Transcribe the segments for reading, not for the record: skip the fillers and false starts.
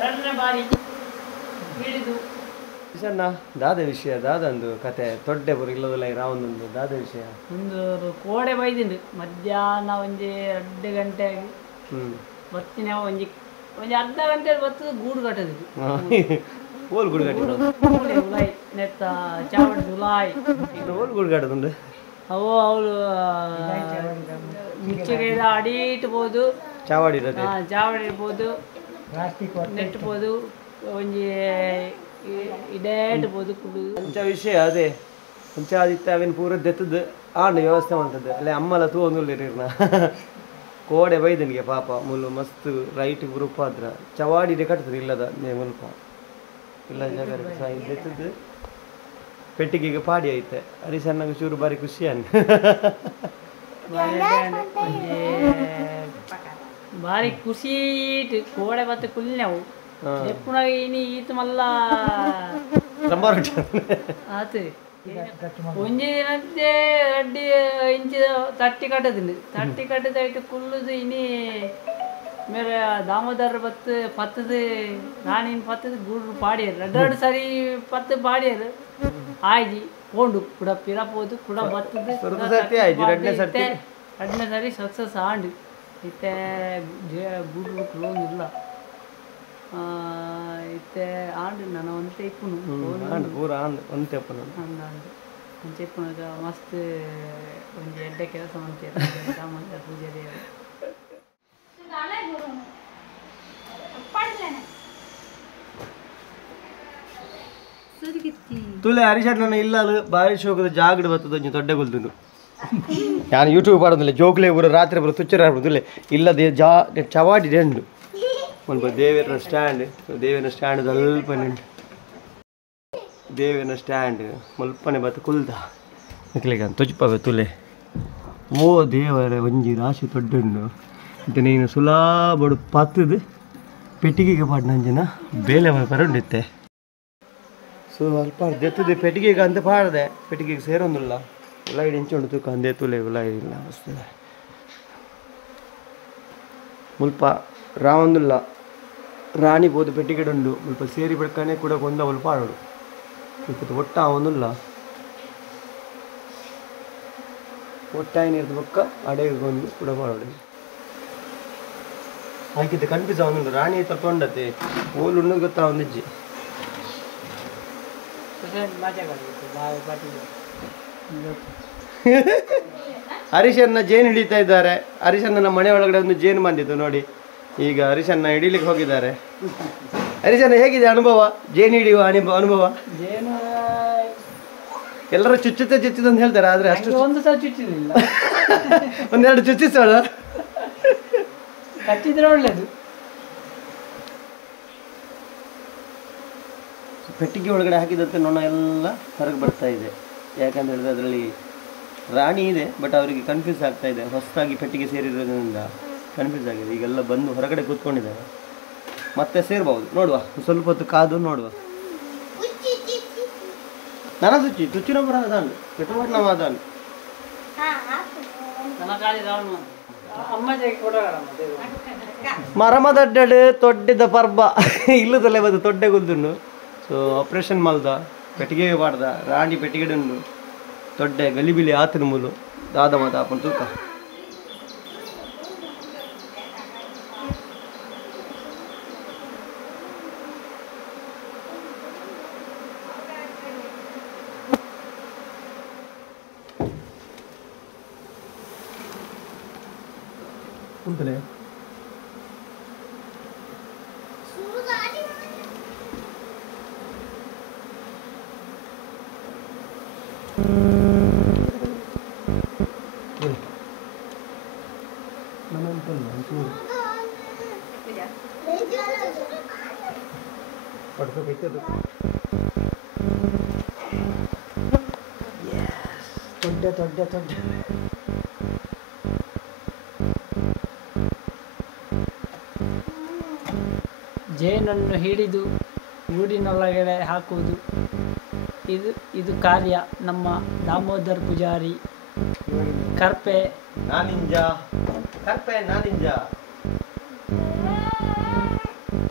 ಎರಡನೇ ಬಾರಿ ಹಿಡಿದು ಸಣ್ಣ ದಾದ ವಿಷಯ ದಾದಂದು ಕತೆ ತೊಡ್ಡೆ ಬರು ಇಲ್ಲದಲ್ಲ ರಾವೊಂದೊಂದು ದಾದ ವಿಷಯ ಒಂದು ಕೋಡೆ ಬೈದಿಂಡು ಮಧ್ಯಾಹ್ನ ಒಂಜಿ 2 ಗಂಟೆಗೆ ಬರ್ತೀನಿ ಒಂಜಿ ಅರ್ಧ ಗಂಟೆ ಬರ್ತದೆ ಗೂಡು ಕಟ್ಟದು ಓಲ್ ಗೂಡು ಕಟ್ಟಿ ಉಲಾಯಿ ನೆತ್ತ ಚಾವಡಿ ಉಲಾಯಿ ಓಲ್ ಗೂಡು ಕಟ್ಟದುಂಡು ಅವು ಅವಳು ಮುಚ್ಚಿಗೆದ ಅಡಿ ಇಟ್ಬೋದು ಚಾವಡಿ ಇರತ್ತೆ ಚಾವಡಿ ಇರ್ಬೋದು ನೆಟ್ಬೋದು ಒಂಜಿ ಇಡೇ ಇಟ್ಬೋದು ಕುಡು ಅಂಚ ವಿಷಯ ಅದೇ ಅಂಚ ಆದಿತ್ತ ಅವೇನು ಪೂರ ದೆತ್ತದು ಆಂಡು ವ್ಯವಸ್ಥೆ ಮಾಡ್ತದ್ದು ಅಲ್ಲೇ ಅಮ್ಮಲ ತೂ ಒಂದುಲ್ಲಿರಿರ್ನ ಕೋಡೆ ಬೈದನಿಗೆ ಪಾಪ ಮುಲ್ಲು ಮಸ್ತ್ ರೈಟ್ ಗ್ರೂಪ್ ಆದ್ರ ಚವಾಡಿದೆ ಕಟ್ತದೆ ಇಲ್ಲದ ಮುಲ್ಪ ಇಲ್ಲ ಜಾಗ ದೆತ್ತದು ಪೆಟ್ಟಿಗೆಗೆ ಪಾಡಿ ಐತೆ ಹರಿಸಣ್ಣಗೆ ಚೂರು ಬಾರಿ ಖುಷಿ ಅನ್ ಬಾರಿ ಖುಷಿ ಕೋಡೆ ಮತ್ತೆ ಕುಲ್ನೆವು ಎಪ್ಪುನಾಗ ಇನಿ ಈತ ಮಲ್ಲ ಆತು ಒಂಜಿ ದಿನದ್ದೇ 2 ಇಂಚು ತಟ್ಟಿ ಕಟ್ಟದಿಂದ ತಟ್ಟಿ ಕಟ್ಟದಾಯ್ತು ಕುಲ್ಲುದು ಇನಿ ಮೇರೆ ದಾಮೋದರ ಬತ್ತು ಪತ್ತದು ನಾನಿನ್ ಪತ್ತದು ಗೂಡು ಪಾಡ್ಯಾರು 2 ಸರಿ ಪತ್ತು ಪಾಡ್ಯಾರು ಆಯ್ಜಿ ಪೋಂಡು ಕೂಡ ಪಿರಪೋದು ಕೂಡ ಬತ್ತದು 2 ಸರಿ ಸಕ್ಸಸ್ ಆಂಡು ಇತ್ತೆ ಗೂಡು ಕ್ಲೋನ್ ಇತ್ತೆ ಆಂಡು ನಾನು ಒಂತೆ ಇಪ್ಪುನು ಪೂರ ಆಂಡು ಒಂತೆ ಇಪ್ಪುನು ಒಂತೆ ಇಪ್ಪುನಾಗ ಮಸ್ತ್ ಒಂದು ಎಡ್ಡೆ ಕೆಲಸ ಮಾಡ್ತೀರ ದಾಮೋದರ ಪೂಜೆ ದೇವರು ತುಲೆ ಹರಿಶಣ್ಣನ ಇಲ್ಲಲು ಬಾರಿ ಶೋಕದ ಜಾಗಡ್ ಬರ್ತದ ಒಂಜಿ ದೊಡ್ಡ ಗೊಲ್ದುಂಡು ನಾನು ಯೂಟ್ಯೂಬ್ ಆಡೋದಿಲ್ಲ ಜೋಕ್ಲೆ ಬರೋ ರಾತ್ರಿ ಬರೋ ತುಚ್ಚರ ಆಡ್ಬೋದಿಲ್ಲ ಇಲ್ಲದೆ ಚವಾಡಿ ಡೆಂಡು ಒಂದು ದೇವರ ಸ್ಟ್ಯಾಂಡ್ ಸ್ವಲ್ಪ ನೆಂಡು ದೇವರ ಸ್ಟ್ಯಾಂಡ್ ಮಲ್ಪನೆ ಬತ್ತ ಕುಲ್ದ ನಿಕ್ಲಿಗೆ ತುಜ್ಪವೆ ತುಲೆ ಓ ದೇವರ ಒಂಜಿ ರಾಶಿ ದೊಡ್ಡುಂಡು ಇದು ನೀನು ಸುಲಾಬಡು ಪತ್ತದು ಪೆಟ್ಟಿಗೆಗೆ ಪಾಡ್ನಂಜನ ಬೇಲೆ ಬರೋಂಡಿತ್ತೆ ಸೊ ಅಲ್ಪ ದೆತ್ತದೆ ಪೆಟ್ಟಿಗೆಗೆ ಅಂತ ಪಾಡ್ದೆ ಪೆಟ್ಟಿಗೆಗೆ ಸೇರೊಂದಿಲ್ಲ ಉಲಾಯಿ ಇಂಚುಂಡು ತೂಕ ಅಂದೇ ತುಲೆ ಉಲಾಯಿ ಇಲ್ಲ ಅನಿಸ್ತದೆ ಮುಲ್ಪ ರಾವೊಂದಿಲ್ಲ ರಾಣಿ ಬೋದು ಪೆಟ್ಟಿಗೆಡುಂಡು ಮುಲ್ಪ ಸೇರಿ ಬಿಡ್ಕನೆ ಕೂಡ ಕೊಂದ ಮುಲ್ಪ ಆಡೋಡು ಇಪ್ಪತ್ತು ಒಟ್ಟ ಅವನಿಲ್ಲ ಒಟ್ಟಾಯಿನಿರ್ದ ಪಕ್ಕ ಅಡೆಗೊಂದು ಕೂಡ ಮಾಡೋಡು ಹಾಕಿದ್ದು ಕನ್ಫ್ಯೂಸ್ ಅವನುಂಡು ರಾಣಿ ತಗೊಂಡತೆ ಓಲುಣ್ಣು ಗೊತ್ತಾ ಅವನಿಜ್ಜಿ ಹರಿಶನ್ನ ಜೇನು ಹಿಡಿತಾ ಇದ್ದಾರೆ ಹರಿಶಣ್ಣನ ಮನೆ ಒಳಗಡೆ ಒಂದು ಜೇನು ಬಂದಿತ್ತು ನೋಡಿ ಈಗ ಹರಿಶನ್ನ ಹಿಡಿಲಿಕ್ಕೆ ಹೋಗಿದ್ದಾರೆ ಹರಿಶನ್ನ ಹೇಗಿದೆ ಅನುಭವ ಜೇನು ಹಿಡಿಯುವ ಅನುಭವ ಎಲ್ಲರೂ ಚುಚ್ಚುತ್ತೆ ಅಂತ ಹೇಳ್ತಾರೆ ಆದ್ರೆ ಅಷ್ಟು ಒಂದು ಸಹ ಚುಚ್ಚಲಿಲ್ಲ ಒಂದೆರಡು ಚುಚ್ಚಿಸೋಣ ಕಚ್ಚಿದ್ರೆ ಒಳ್ಳೇದು ಪೆಟ್ಟಿಗೆ ಒಳಗಡೆ ಹಾಕಿದಂತೆ ನೊಣ ಎಲ್ಲ ಹೊರಗೆ ಬರ್ತಾ ಇದೆ ಯಾಕಂತ ಹೇಳಿದ್ರೆ ಅದರಲ್ಲಿ ರಾಣಿ ಇದೆ ಬಟ್ ಅವರಿಗೆ ಕನ್ಫ್ಯೂಸ್ ಆಗ್ತಾ ಇದೆ ಹೊಸದಾಗಿ ಪೆಟ್ಟಿಗೆ ಸೇರಿರೋದ್ರಿಂದ ಕನ್ಫ್ಯೂಸ್ ಆಗಿದೆ ಈಗೆಲ್ಲ ಬಂದು ಹೊರಗಡೆ ಕೂತ್ಕೊಂಡಿದ್ದಾರೆ ಮತ್ತೆ ಸೇರ್ಬಹುದು ನೋಡುವ ಸ್ವಲ್ಪ ಹೊತ್ತು ಕಾದು ನೋಡುವ ನನ್ನ ತುಚ್ಚಿನ ಬರ ಅದಾನು ಪೆಟ್ರೋಲ್ ಅದಾನು ಮರಮದಡ್ಡಡು ತೊಡ್ಡಿದ ಪರ್ಬ ಇಲ್ಲದಲ್ಲೇ ಬಂದು ತೊಡ್ಡೆ ಗುದ್ದುಂಡು ಸೊ ಆಪ್ರೇಷನ್ ಮಲ್ದ ಪೆಟ್ಟಿಗೆ ಮಾಡ್ದ ರಾಣಿ ಪೆಟ್ಟಿಗೆಡುಂಡು ತೊಡ್ಡೆ ಗಲಿಬಿಲಿ ಆತನ ಮೂಲು ದಾದ ಮಾತ ಹಾಕೊಂಡು ತೂಕ ಉಂಟಲೆ ತೊಡ್ಡೆ ಜೇನನ್ನು ಹಿಡಿದು ಗೂಡಿನೊಳಗಡೆ ಹಾಕುವುದು ಇದು ಕಾರ್ಯ ನಮ್ಮ ದಾಮೋದರ್ ಪೂಜಾರಿ ಕರ್ಪೆ ನಾನಿಂಜ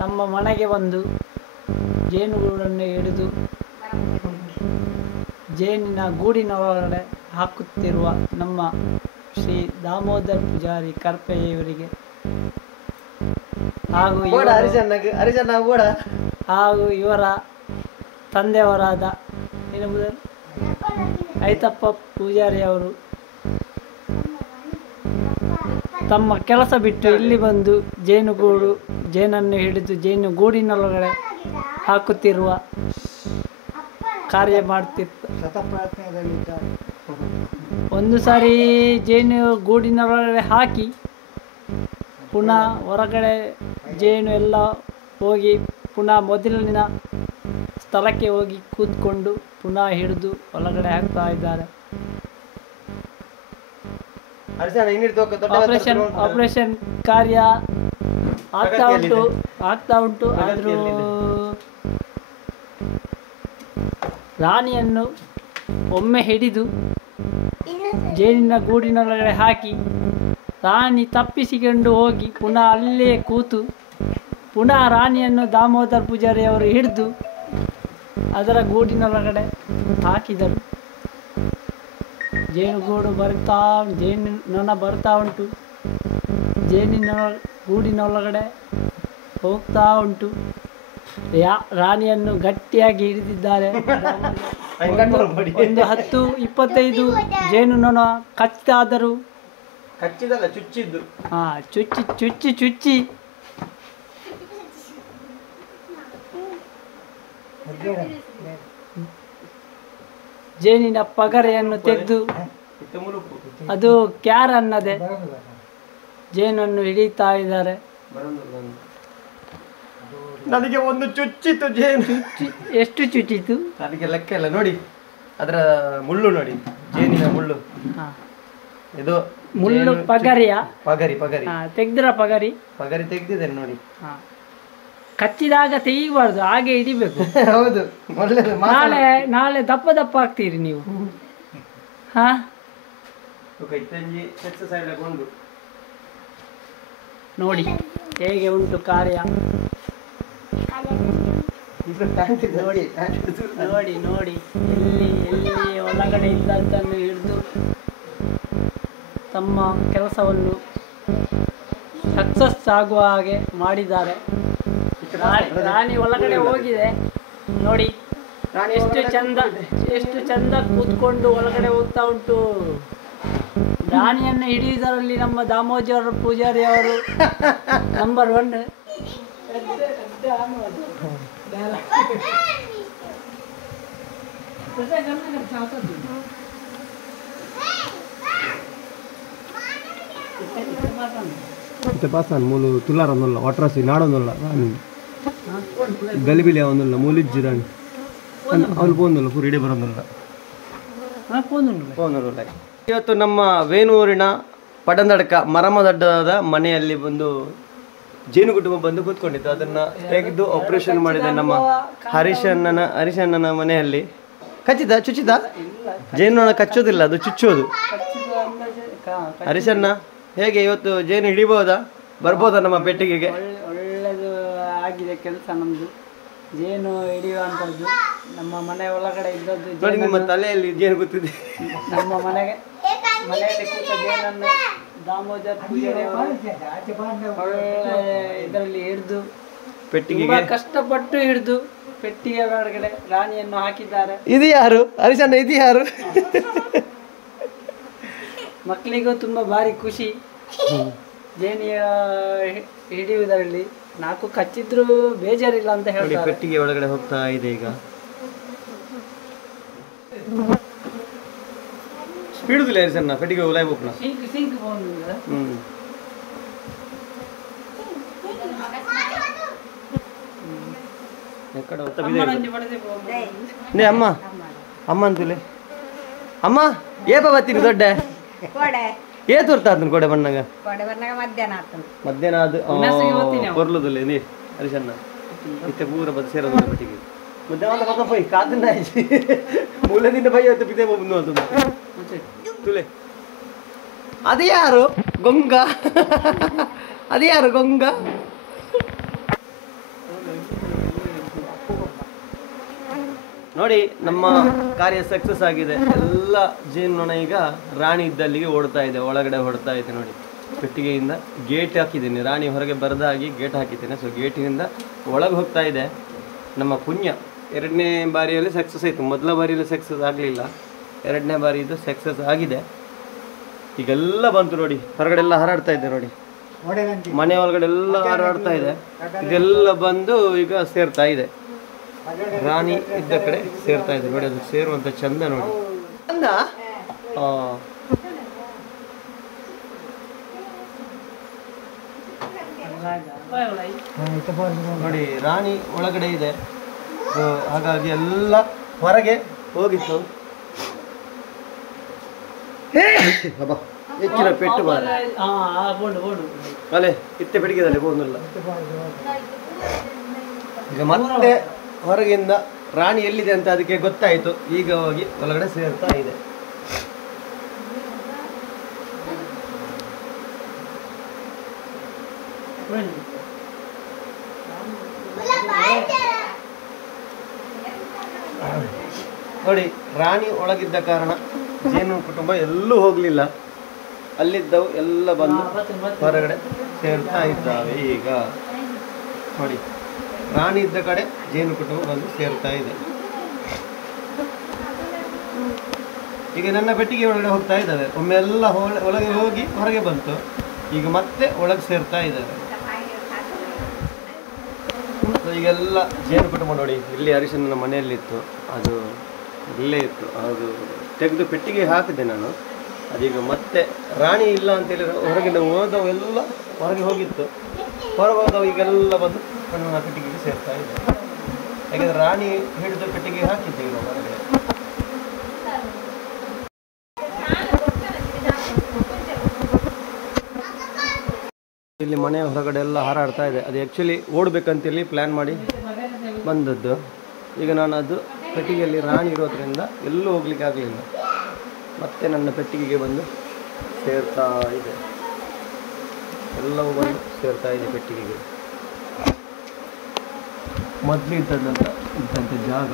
ತಮ್ಮ ನಮ್ಮ ಮನೆಗೆ ಬಂದು ಜೇನುಗೂಡನ್ನು ಹಿಡಿದು ಜೇನಿನ ಗೂಡಿನ ಒಳಗಡೆ ಹಾಕುತ್ತಿರುವ ನಮ್ಮ ಶ್ರೀ ದಾಮೋದರ್ ಪೂಜಾರಿ ಕರ್ಪೆಯವರಿಗೆ ಹಾಗೂ ಇವರ ತಂದೆಯವರಾದ ಐತಪ್ಪ ಪೂಜಾರಿಯವರು ತಮ್ಮ ಕೆಲಸ ಬಿಟ್ಟು ಇಲ್ಲಿ ಬಂದು ಜೇನನ್ನು ಹಿಡಿದು ಜೇನುಗೂಡಿನೊಳಗಡೆ ಹಾಕುತ್ತಿರುವ ಕಾರ್ಯ ಮಾಡ್ತಿರ್ತಾರೆ. ಒಂದು ಸಾರಿ ಜೇನುಗೂಡಿನೊಳಗಡೆ ಹಾಕಿ ಪುನಃ ಹೊರಗಡೆ ಜೇನು ಎಲ್ಲ ಹೋಗಿ ಪುನಃ ಮೊದಲಿನ ಸ್ಥಳಕ್ಕೆ ಹೋಗಿ ಕೂತ್ಕೊಂಡು ಪುನಃ ಹಿಡಿದು ಒಳಗಡೆ ಹಾಕ್ತಾ ಇದ್ದಾರೆ. ಆಪರೇಷನ್ ಕಾರ್ಯ ಆಗ್ತಾ ಉಂಟು. ಆದರೂ ರಾಣಿಯನ್ನು ಒಮ್ಮೆ ಹಿಡಿದು ಜೇನಿನ ಗೂಡಿನೊಳಗಡೆ ಹಾಕಿ ರಾಣಿ ತಪ್ಪಿಸಿಕೊಂಡು ಹೋಗಿ ಪುನಃ ಅಲ್ಲೇ ಕೂತು ಪುನಃ ರಾಣಿಯನ್ನು ದಾಮೋದರ್ ಪೂಜಾರಿಯವರು ಹಿಡಿದು ಅದರ ಗೂಡಿನೊಳಗಡೆ ಹಾಕಿದರು. ಜೇನುಗೂಡು ಜೇನು ನೊಣ ಬರ್ತಾ ಉಂಟು. ಜೇನಿನ ಗೂಡಿನೊಳಗಡೆ ಹೋಗ್ತಾ ಉಂಟು. ರಾಣಿಯನ್ನು ಗಟ್ಟಿಯಾಗಿ ಹಿಡಿದಿದ್ದಾರೆ. ಒಂದು 10-25 ಜೇನು ನೊಣ ಕಚ್ಚಿದಾದರೂ ಚುಚ್ಚಿ ಜೇನಿನ ಪಗರೆಯನ್ನು ತೆಗೆದು ಅದು ಕ್ಯಾರ್ ಅನ್ನದೆ ಜೇನನ್ನು ಹಿಡಿತಾ ಇದ್ದಾರೆ. ನನಗೆ ಒಂದು ಚುಚ್ಚಿತು ಜೇನು. ಎಷ್ಟು ಚುಚ್ಚಿತು ನನಗೆ ಲೆಕ್ಕ ಇಲ್ಲ. ನೋಡಿ ಅದರ ಮುಳ್ಳು ನೋಡಿ, ಜೇನಿನ ಮುಳ್ಳು. ಇದು ಮುಳ್ಳು ಪಗರಿ ತೆಗ್ದ್ರ ಪಗರಿ ತೆಗ್ದಿದ್ದೇನೆ ನೋಡಿ. ಕಚ್ಚಿದಾಗ ತೆಗಿಬಾರ್ದು, ಹಾಗೆ ಹಿಡಿಬೇಕು. ಹೌದು, ನಾಳೆ ದಪ್ಪ ಆಗ್ತೀರಿ ನೀವು. ಹಾ ನೋಡಿ ಹೇಗೆ ಉಂಟು ಕಾರ್ಯ. ನೋಡಿ ಎಲ್ಲಿ ಒಳಗಡೆ ಇದ್ದದ್ದನ್ನು ಹಿಡಿದು ತಮ್ಮ ಕೆಲಸವನ್ನು ಸಕ್ಸಸ್ ಆಗುವ ಹಾಗೆ ಮಾಡಿದ್ದಾರೆ. ರಾಣಿ ಒಳಗಡೆ ಹೋಗಿದೆ ನೋಡಿ, ಎಷ್ಟು ಚಂದ ಕೂತ್ಕೊಂಡು ಒಳಗಡೆ ಹೋಗ್ತಾ ಉಂಟು. ರಾಣಿಯನ್ನು ಹಿಡಿಯುವುದರಲ್ಲಿ ನಮ್ಮ ದಾಮೋದರ ಪೂಜಾರಿ ಅವರು ನಂಬರ್ 1. ಮೂಲು ತುಲಾರೊಂದಲ್ಲ, ಒಟ್ರಾಸಿ ನಾಡೊಂದಲ್ಲ, ರಾಣಿ ಗಲಿಬಿಲಿ ಅವನಲ್ಲ, ಮೂಲಿಜ್ಜಿ ರಾಣಿ ಅವನು ಪೋಂದಲ್ಲ, ಪೂರ ಇಡೀ ಬರೋದಲ್ಲ. ಇವತ್ತು ನಮ್ಮ ವೇಣೂರಿನ ಪಡಂದಡ್ಕ ಮರಮದಡ್ಡದ ಮನೆಯಲ್ಲಿ ಬಂದು ಜೇನು ಕುಟುಂಬ ಬಂದು ಕೂತ್ಕೊಂಡಿತ್ತು. ಅದನ್ನ ತೆಗೆದು ಆಪರೇಷನ್ ಮಾಡಿದ ನಮ್ಮ ಹರೀಶಣ್ಣನ ಮನೆಯಲ್ಲಿ. ಚುಚ್ಚಿದ ಜೇನು ಕಚ್ಚೋದಿಲ್ಲ, ಅದು ಚುಚ್ಚೋದು. ಹರೀಶಣ್ಣ ಹೇಗೆ ಇವತ್ತು ಜೇನು ಹಿಡಿಬಹುದಾ, ಬರ್ಬೋದಾ ನಮ್ಮ ಪೆಟ್ಟಿಗೆಗೆ? ಒಳ್ಳೆಯದು ಆಗಿದೆ ಕೆಲಸ ನಮ್ಮದು. ಜೇನು ಹಿಡಿಯುವಂಥದ್ದು ನಮ್ಮ ಮನೆ ಒಳಗಡೆ ಇದ್ದದ್ದು. ನೋಡಿ ನಿಮ್ಮ ತಲೆಯಲ್ಲಿ ಜೇನು ಕೂತಿದೆ. ನಮ್ಮ ಮನೆಯಲ್ಲಿ ಕೂತ ಜೇನನ್ನು ದಾಮೋದರ್ ಪೂಜಾರಿ ಒಳ್ಳೆ ಇದರಲ್ಲಿ ಹಿಡಿದು ಪೆಟ್ಟಿಗೆ ಕಷ್ಟಪಟ್ಟು ಹಿಡಿದು ಪೆಟ್ಟಿಗೆ ಒಳಗಡೆ ರಾಣಿಯನ್ನು ಹಾಕಿದ್ದಾರೆ. ಇದು ಯಾರು ಹರೀಶಣ್ಣ? ಇದು ಯಾರು? ಮಕ್ಕಳಿಗೂ ತುಂಬ ಭಾರಿ ಖುಷಿ ಜೇನಿಯ ಹಿಡಿಯುವುದರಲ್ಲಿ. 4 ಕಚ್ಚಿದ್ರು ಬೇಜಾರಿಲ್ಲ ಅಂತ ಹೇಳ್ತಾರೆ. ಪೆಟ್ಟಿಗೆ ಒಳಗಡೆ ಹೋಗ್ತಾ ಇದೆ ಈಗ. ಸ್ಪೀಡುದಿಲ್ಲ ಹರೀಶಣ್ಣ, ಪೆಟ್ಟಿಗೆ ಉಲಾಯ್ ಹೋಗ್ನ. ಅಮ್ಮ ಅಮ್ಮ ಅಂತಲೇ ಅಮ್ಮ ಏಪ ಬತ್ತೀನಿ ದೊಡ್ಡ ಏತ್ ಬರ್ತಾ ಕೊಡೆ ಬಣ್ಣಗ ಮಧ್ಯಾಹ್ನ ಅದು ಬರ್ಲುದಿಲ್ಲ ನೀ ಹರೀಶಣ್ಣ ಇತ್ತೆ ಪೂರ ಬದ್ ಸೇರೋದು ಪೆಟ್ಟಿಗೆ ಮಧ್ಯಾಹ್ನ ಪೈ ಕಾದನ್ನ ಮೂಲದಿಂದ ಬೈ ಆಯ್ತು ಪಿತೆ ಬಂದು ಅದು ತುಲೆ. ಅದು ಯಾರು ಗೊಂಗ? ಅದು ಯಾರು ಗೊಂಗ? ನೋಡಿ ನಮ್ಮ ಕಾರ್ಯ ಸಕ್ಸಸ್ ಆಗಿದೆ. ಎಲ್ಲ ಜೇನುನೊಣ ಈಗ ರಾಣಿ ಇದ್ದಲ್ಲಿಗೆ ಓಡ್ತಾ ಇದೆ, ಒಳಗಡೆ ಹೊಡ್ತಾ ಇದೆ. ನೋಡಿ ಪೆಟ್ಟಿಗೆಯಿಂದ ಗೇಟ್ ಹಾಕಿದ್ದೀನಿ, ರಾಣಿ ಹೊರಗೆ ಬರದಾಗಿ ಗೇಟ್ ಹಾಕಿದ್ದೇನೆ. ಸೊ ಗೇಟಿನಿಂದ ಒಳಗೆ ಹೋಗ್ತಾ ಇದೆ. ನಮ್ಮ ಪುಣ್ಯ 2ನೇ ಬಾರಿಯಲ್ಲಿ ಸಕ್ಸಸ್ ಆಯಿತು. ಮೊದಲ ಬಾರಿಯಲ್ಲಿ ಸಕ್ಸಸ್ ಆಗಲಿಲ್ಲ, 2ನೇ ಬಾರಿ ಇದು ಸಕ್ಸಸ್ ಆಗಿದೆ. ಈಗೆಲ್ಲ ಬಂತು ನೋಡಿ, ಹೊರಗಡೆ ಎಲ್ಲ ಹಾರಾಡ್ತಾ ಇದೆ ನೋಡಿ, ಮನೆ ಒಳಗಡೆ ಎಲ್ಲ ಹಾರಾಡ್ತಾ ಇದೆ. ಇದೆಲ್ಲ ಬಂದು ಈಗ ಸೇರ್ತಾ ಇದೆ, ರಾಣಿ ಇದ್ದ ಕಡೆ ಸೇರ್ತಾ ಇದೆ. ನೋಡಿ ಅದು ಸೇರುವಂತ ಚಂದ ನೋಡಿ, ಚಂದ. ನೋಡಿ ರಾಣಿ ಒಳಗಡೆ ಇದೆ, ಹಾಗಾಗಿ ಎಲ್ಲ ಹೊರಗೆ ಹೋಗಿತ್ತು. ಹೆಚ್ಚಿನ ಪೆಟ್ಟು ಅಲೆ ಇತ್ತೆ ಪೆಟ್ಟಿಗೆದಲ್ಲಿ ಬೋಂದಿಲ್ಲ. ಈಗ ಮತ್ತೆ ಹೊರಗಿಂದ ರಾಣಿ ಎಲ್ಲಿದೆ ಅಂತ ಅದಕ್ಕೆ ಗೊತ್ತಾಯಿತು. ಈಗ ಹೋಗಿ ಒಳಗಡೆ ಸೇರ್ತಾ ಇದೆ. ನೋಡಿ ರಾಣಿ ಒಳಗಿದ್ದ ಕಾರಣ ಜೇನು ಕುಟುಂಬ ಎಲ್ಲೂ ಹೋಗ್ಲಿಲ್ಲ, ಅಲ್ಲಿದ್ದವು ಎಲ್ಲ ಬಂದು ಹೊರಗಡೆ ಸೇರ್ತಾ ಇದ್ದಾವೆ. ಈಗ ನೋಡಿ ರಾಣಿ ಇದ್ದ ಕಡೆ ಜೇನು ಕುಟುಂಬ ಬಂದು ಸೇರ್ತಾ ಇದೆ. ಈಗ ನನ್ನ ಪೆಟ್ಟಿಗೆ ಒಳಗಡೆ ಹೋಗ್ತಾ ಇದ್ದಾವೆ. ಒಮ್ಮೆ ಎಲ್ಲ ಒಳಗೆ ಹೋಗಿ ಹೊರಗೆ ಬಂತು, ಈಗ ಮತ್ತೆ ಒಳಗೆ ಸೇರ್ತಾ ಇದ್ದಾವೆ. ಈಗೆಲ್ಲ ಜೇನು ಕುಟುಂಬ ನೋಡಿ, ಇಲ್ಲಿ ಅರಿಶಿನ ಮನೆಯಲ್ಲಿತ್ತು, ಅದು ಇಲ್ಲೇ ಇತ್ತು, ಅದು ತೆಗೆದು ಪೆಟ್ಟಿಗೆ ಹಾಕಿದೆ ನಾನು. ಅದೀಗ ಮತ್ತೆ ರಾಣಿ ಇಲ್ಲ ಅಂತೇಳಿ ಹೊರಗಿನ ಹೋದವೆಲ್ಲ ಹೊರಗೆ ಹೋಗಿತ್ತು, ಹೊರಗೆ ಹೋದವು ಈಗೆಲ್ಲ ಬಂದು ನನ್ನ ಪೆಟ್ಟಿಗೆಗೆ ಸೇರ್ತಾ ಇದೆ. ಯಾಕಂದರೆ ರಾಣಿ ಹಿಡಿದು ಪೆಟ್ಟಿಗೆ ಹಾಕಿದ್ದೀವಿ ನಾವು ಹೊರಗಡೆ. ಇಲ್ಲಿ ಮನೆ ಹೊರಗಡೆ ಎಲ್ಲ ಹಾರಾಡ್ತಾ ಇದೆ. ಅದು ಆ್ಯಕ್ಚುಲಿ ಓಡಬೇಕಂತೇಳಿ ಪ್ಲ್ಯಾನ್ ಮಾಡಿ ಬಂದದ್ದು. ಈಗ ನಾನು ಅದು ಪೆಟ್ಟಿಗೆಯಲ್ಲಿ ರಾಣಿ ಇರೋದ್ರಿಂದ ಎಲ್ಲೂ ಹೋಗ್ಲಿಕ್ಕೆ ಆಗಲಿಲ್ಲ, ಮತ್ತೆ ನನ್ನ ಪೆಟ್ಟಿಗೆಗೆ ಬಂದು ಸೇರ್ತಾ ಇದೆ. ಎಲ್ಲವೂ ಬಂದು ಸೇರ್ತಾ ಇದೆ ಪೆಟ್ಟಿಗೆಗೆ. ಮೊದಲು ಇದ್ದಂಥ ಜಾಗ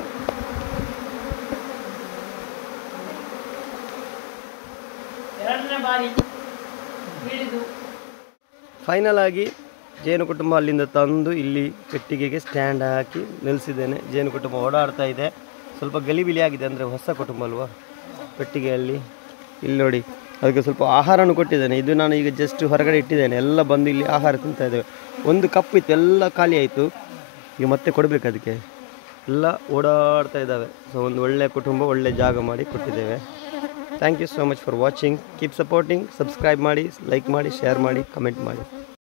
ಫೈನಲ್ ಆಗಿ ಜೇನು ಕುಟುಂಬ ಅಲ್ಲಿಂದ ತಂದು ಇಲ್ಲಿ ಪೆಟ್ಟಿಗೆಗೆ ಸ್ಟ್ಯಾಂಡ್ ಹಾಕಿ ನಿಲ್ಲಿಸಿದ್ದೇನೆ. ಜೇನು ಕುಟುಂಬ ಓಡಾಡ್ತಾ ಇದೆ. ಸ್ವಲ್ಪ ಗಲಿಬಿಲಿ ಆಗಿದೆ, ಅಂದರೆ ಹೊಸ ಕುಟುಂಬ ಅಲ್ವಾ. ಪೆಟ್ಟಿಗೆಯಲ್ಲಿ ಇಲ್ಲಿ ನೋಡಿ, ಅದಕ್ಕೆ ಸ್ವಲ್ಪ ಆಹಾರನೂ ಕೊಟ್ಟಿದ್ದೇನೆ. ಇದು ನಾನು ಈಗ ಜಸ್ಟ್ ಹೊರಗಡೆ ಇಟ್ಟಿದ್ದೇನೆ, ಎಲ್ಲ ಬಂದು ಇಲ್ಲಿ ಆಹಾರ ತಿಂತಾ ಇದ್ದೇವೆ. ಒಂದು ಕಪ್ ಇತ್ತು, ಎಲ್ಲ ಖಾಲಿ ಆಯಿತು. ಈಗ ಮತ್ತೆ ಕೊಡಬೇಕು ಅದಕ್ಕೆ. ಎಲ್ಲ ಓಡಾಡ್ತಾ ಇದ್ದಾವೆ. ಸೊ ಒಂದು ಒಳ್ಳೆಯ ಕುಟುಂಬ, ಒಳ್ಳೆಯ ಜಾಗ ಮಾಡಿ ಕೊಟ್ಟಿದ್ದೇವೆ. Thank you so much for watching. Keep supporting. Subscribe ಮಾಡಿ, ಲೈಕ್ ಮಾಡಿ, ಶೇರ್ ಮಾಡಿ, ಕಮೆಂಟ್ ಮಾಡಿ.